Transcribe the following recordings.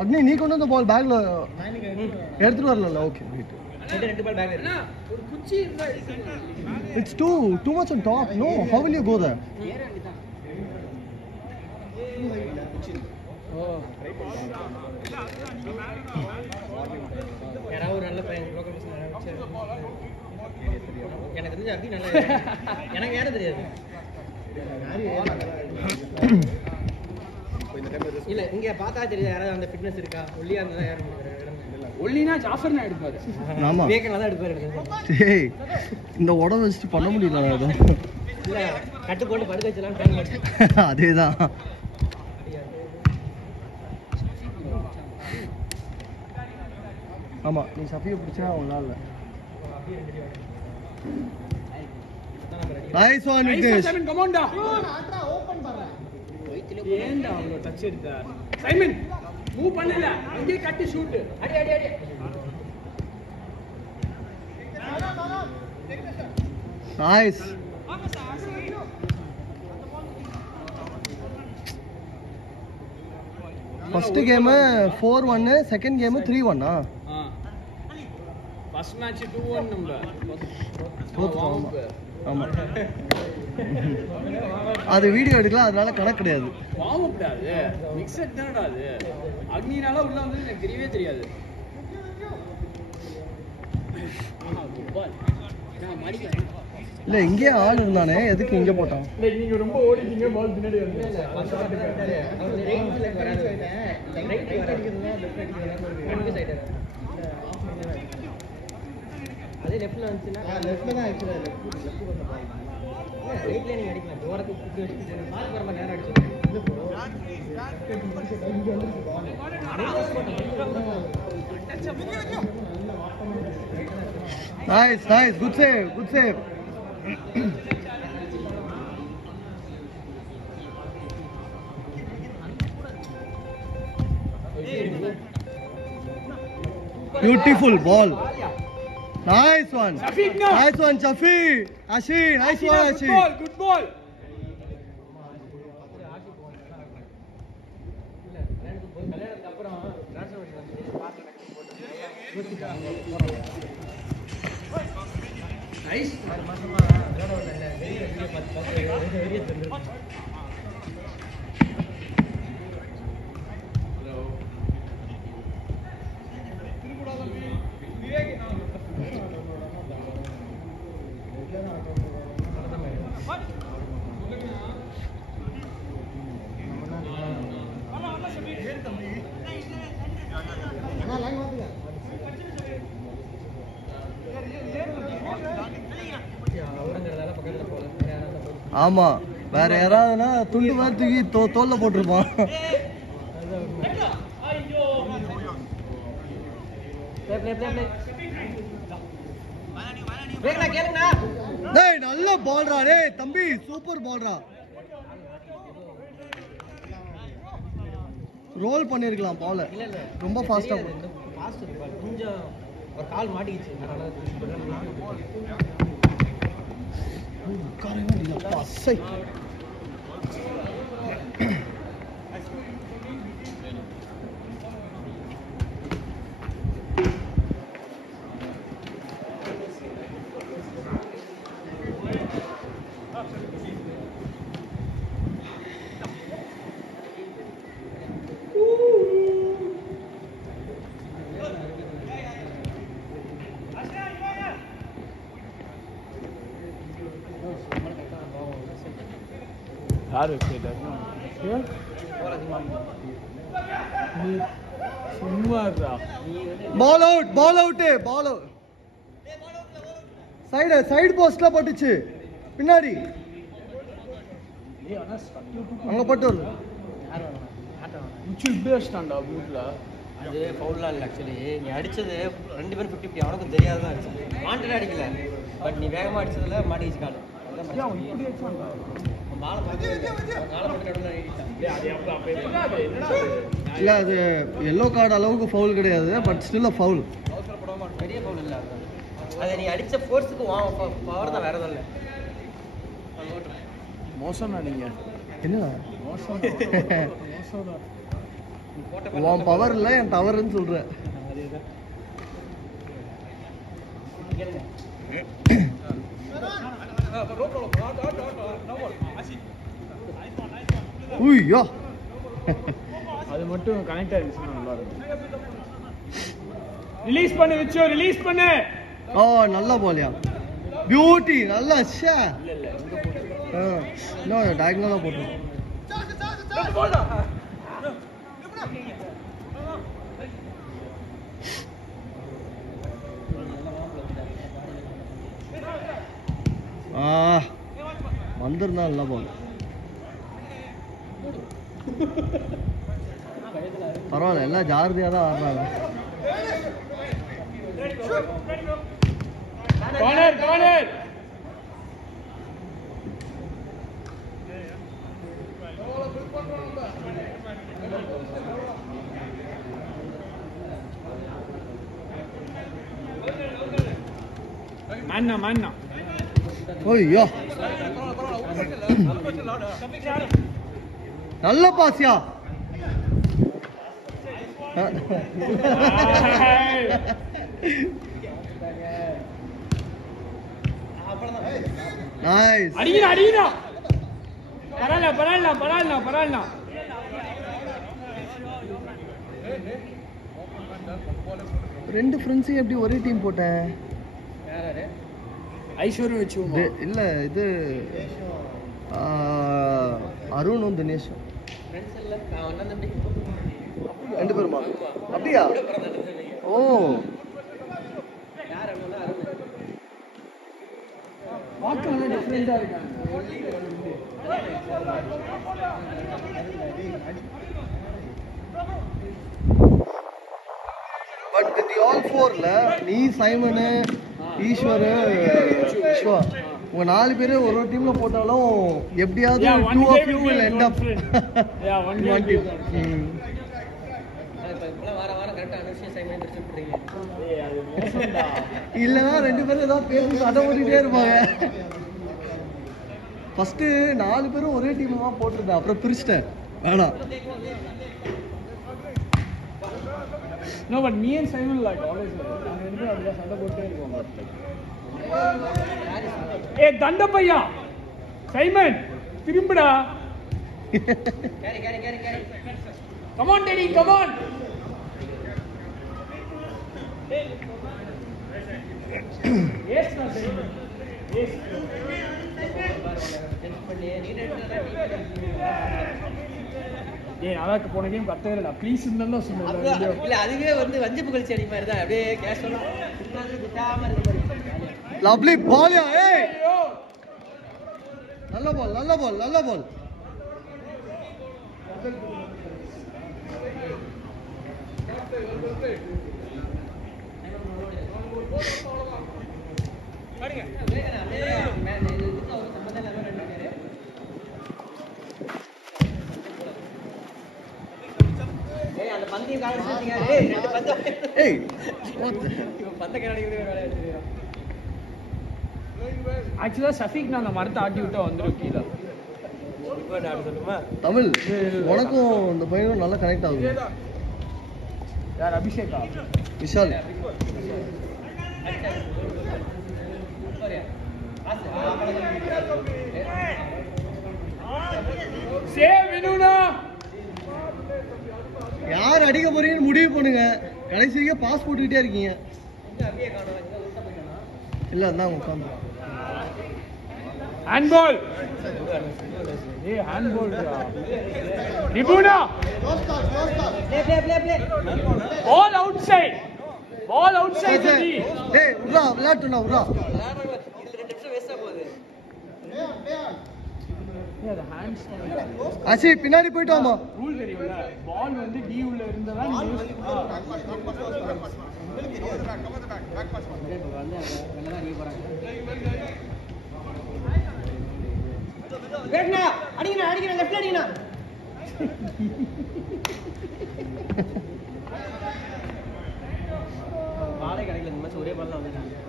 அக்னி நீ கொண்டு வந்த பால் பேக்ல எடுத்துட்டு வரல. Okay right. ரெண்டு பால் பேக்ல இருக்கு. ஒரு குச்சி இருந்தா it's too much on top. No, how will you go there? ஏற வேண்டியதான். யாராவது ஒரு நல்ல பையன் லோக்கல் பசங்க எனக்கு தெரிஞ்சு அப்படி நல்லா எனக்கு யாரும் தெரியாது. இல்ல இங்க பார்த்தா தெரியாது யாராவது அந்த ஃபிட்னஸ் இருக்கா. ஒல்லியா இருந்தா யாரும் ஒல்லினா ஜாஃபர்னா எடுப்பாரு. ஆமா வேகன்ல தான் எடுப்பாரு. டேய் இந்த உடம்ப வச்சு பண்ண முடியல அது. இல்ல கட்டு போட்டு படுக்க வச்சலாம் டைம் ஆச்சு. அதேதான். ஆமா நீ சஃபியை பிடிச்சா ஒண்ணா இல்ல. Nice one Vignesh. Simon come on டா. நாட்ரா ஓபன் பண்றேன். ஏன்டா அவளோ டச் எடுத்த. சைமன் மூவ் பண்ணல. அங்கே கட்டி ஷூட். அடி அடி அடி. Nice. First game 4-1, second game 3-1. First match 2-1 நம்ம தோத்துட்டோம். ஆமா அது வீடியோ எடுக்கலாம் அதனால கணக்கு கிடையாது. வார்ம் அப் அது மிக்ஸட் தானடா அது. அக்னினால உள்ள வந்து எனக்கு தெரியவே தெரியாது. இல்ல இங்கே ஆள் இருந்தானே எதுக்கு இங்க போட்டான்? இல்ல நீங்க ரொம்ப ஓடிட்டீங்க பால் பின்னாடி வந்து. அவர் ரைட் சைடுல வராது. ரைட் சைடுல அடிக்கிறதுனா லெஃப்ட் அடிக்கிறதுனா கன்ஃபியூஸ் ஆயிட்டாரு. அதே லெஃப்ட்ல வந்துச்சுனா லெஃப்ட்ல தான் ஆக்சுவலா லெஃப்ட் வந்த பால். இல்ல ரைட்ல நீங்க அடிக்கலாம். தூரத்துக்கு குத்தி வச்சிட்டு பால் வர மாதிரி நேரா அடிச்சீங்க. இல்ல ப்ரோ. இங்க வந்து பால். Nice, good save. Beautiful ball. Nice one. Shafi. Ashi, nice one, Ashi. Good ball. Nice. ஆமா வேற யாராவதுனா துண்டு மாதிரி தூக்கி தோல்ல போட்டிருப்பான். டேய் நல்ல பால்ரா. டேய் தம்பி சூப்பர் பால்ரா. ரோல் பண்ணிருக்கலாம் பால். ரொம்ப ஃபாஸ்டா கொஞ்சம் ஒரு கால் மாட்டிக்கிச்சு. யாரு சும்மாடா. Ball out. சைடு போஸ்ட்ல போட்டுச்சு பின்னாடி. அங்க போட்டு வருது. பேஸ்டாண்டா பூட்ல. அது ஃபவுல்லாம் இல்லை ஆக்சுவலி. நீ அடிச்சது 2 பேரும் 50-50. அவனுக்கும் தெரியாது தான் அடிச்சது. வாண்டட் அடிக்கல. பட் நீ வேகமா அடிச்சதுல மாட்டிக்கிச்சு கால். இல்ல அது எல்லோ கார்டு அளவுக்கு ஃபவுல் கிடையாது. But still foul. பெரிய ஃபவுல் இல்லை. அதை நீ அடிச்ச ஃபோர்ஸுக்கு பவர் தான் வேற எதுவும் இல்லை. மோசம்னா நீங்க என்னடா மோசம். உன் பவர் இல்லை என் தவறுன்னு சொல்கிறேன். உய்யோ அது மட்டும் கனெக்ட் ஆயிருச்சுன்னா நல்லா இருக்கும். ரிலீஸ் பண்ணு விச்சு, ரிலீஸ் பண்ணு. ஓ நல்ல போலியா பியூட்டி நல்லா ஷே. இன்னும் டயக்னலாக போட்டு வந்திருந்தா நல்லா போல. பரவாயில்ல எல்லாம் ஜாகிரதையாக தான் ஆடுறாங்க. Corner corner. மன்னா மன்னா. ஓய்யோ நல்ல பாசியா. நைஸ். அடிங்கடா அடிங்கடா. பரவாயில்ல பரவாயில்ல பரவாயில்ல பரவாயில்ல. ரெண்டு ஃப்ரெண்ட்ஸையும் எப்படி ஒரே டீம் போட்டேன்? ஐஸ்வர்யம் வச்சு இல்ல இது அருணும் தினேஷும் ரெண்டு பேருமா? அப்படியா? ஓ பார்க்கவே டிஃபரெண்டா இருக்காங்க. பட் வித் ஆல் ஃபோர்ல நீ சைமனு ஈஸ்வர் விஸ்வா உங்க 4 பேரு ஒரு டீம்ல போட்டாலும் எப்படியாவது 2 of you will end up one team. இல்லைன்னா 2 பேரும் ஏதாவது பேசி சண்டை போட்டுக்கிட்டே இருப்பாங்க. ஃபர்ஸ்ட் 4 பேரும் ஒரே டீம் தான் போட்டிருந்தேன், அப்புறம் பிரிச்சிட்டேன். வேணாம். No, but me and Simon like always நாங்க ரெண்டு பேரும் அப்படியே சண்டை போட்டுட்டே இருக்கோம். ஏய் தண்ட பையா சைமன் திரும்புடா. கேரி கேரி கேரி கேரி. Come on Daddy, come on. Yes na Simon. Yes. ஏய் அதாக்கு போன கேம் கட்டவே இல்ல. ப்ளீஸ் இன்னல்ல சொன்னேன். இல்ல அதுவே வந்து வஞ்சிப்பு கழிச்சு அடி மாதிரி தான் அப்படியே கேஷுவலா சுத்தாது குத்தாம இருக்க மாதிரி. லவ்லி பால்யா. ஏய் நல்ல பால் நல்ல பால் நல்ல பால். பாருங்க அப்படியே மேன் இது ஒரு சம்பந்தம் இல்லாம ரெண்டு பேரு. ஏய் அந்த பந்தைய கால வச்சிட்டீங்க. ஏய் ரெண்டு பந்த. ஏய் பந்த கண்ணாடிக்குது வேற எடுத்துறீங்க. ஆக்சுவலா ஷஃபீக் நான் அந்த மரத்தை ஆட்டி விட்டா வந்துரும் கீழ. இப்போ நான் சொல்லுமா தமிழ் உனக்கும் இந்த பையனும் நல்லா கனெக்ட் ஆகுது. யார் அபிஷேகா? விஷால். சேவ் வினுனா. யார் அடிக்க போறீங்கன்னு முடிவு பண்ணுங்க. கடைசி வரைக்கும் பாஸ் போட்டுக்கிட்டே இருக்கீங்க. அப்படியே காணோம். இங்க உள்ள போயிட்டானா? இல்ல அதான் உட்காந்து. ஹேண்ட்பால். ஏய் handball. Nipuna. Play play play play. Ball outside. Ball outside டி. டேய் உட்ரா விளையாட்டுடா உட்ரா. இதுல 2 நிமிஷம் வேஸ்டா போகுது. ஏய் அது ஹேண்ட்ஸ். ஆச்சி பின்னாடி போய்ட்டு வாமா. ரூல் தெரியும்ல. பால் வந்து டி உள்ள இருந்ததா நீ வேட்னா அடிங்கடா அடிங்கடா லெஃப்ட்ல அடிங்கடா. பாலே கிடைக்கல இந்த மேட்ச் ஒரே பால் தான் வந்துச்சு.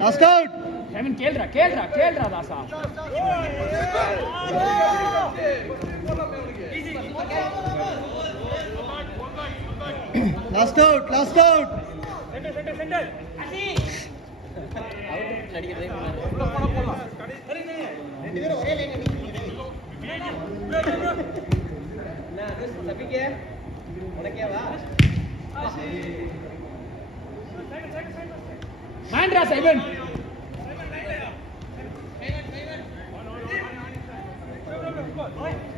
Last out. சைமன் கேள்றா தாசா. லாஸ்ட் அவுட் சென்டர் அடிக்கிறதே போலாம். ரெண்டு பேரும் ஒரே லைன்ல நிக்கிறீங்க. என்ன அது சபிக்கே உனக்கேவா? மாண்ட்ரா சைமன். சைமன்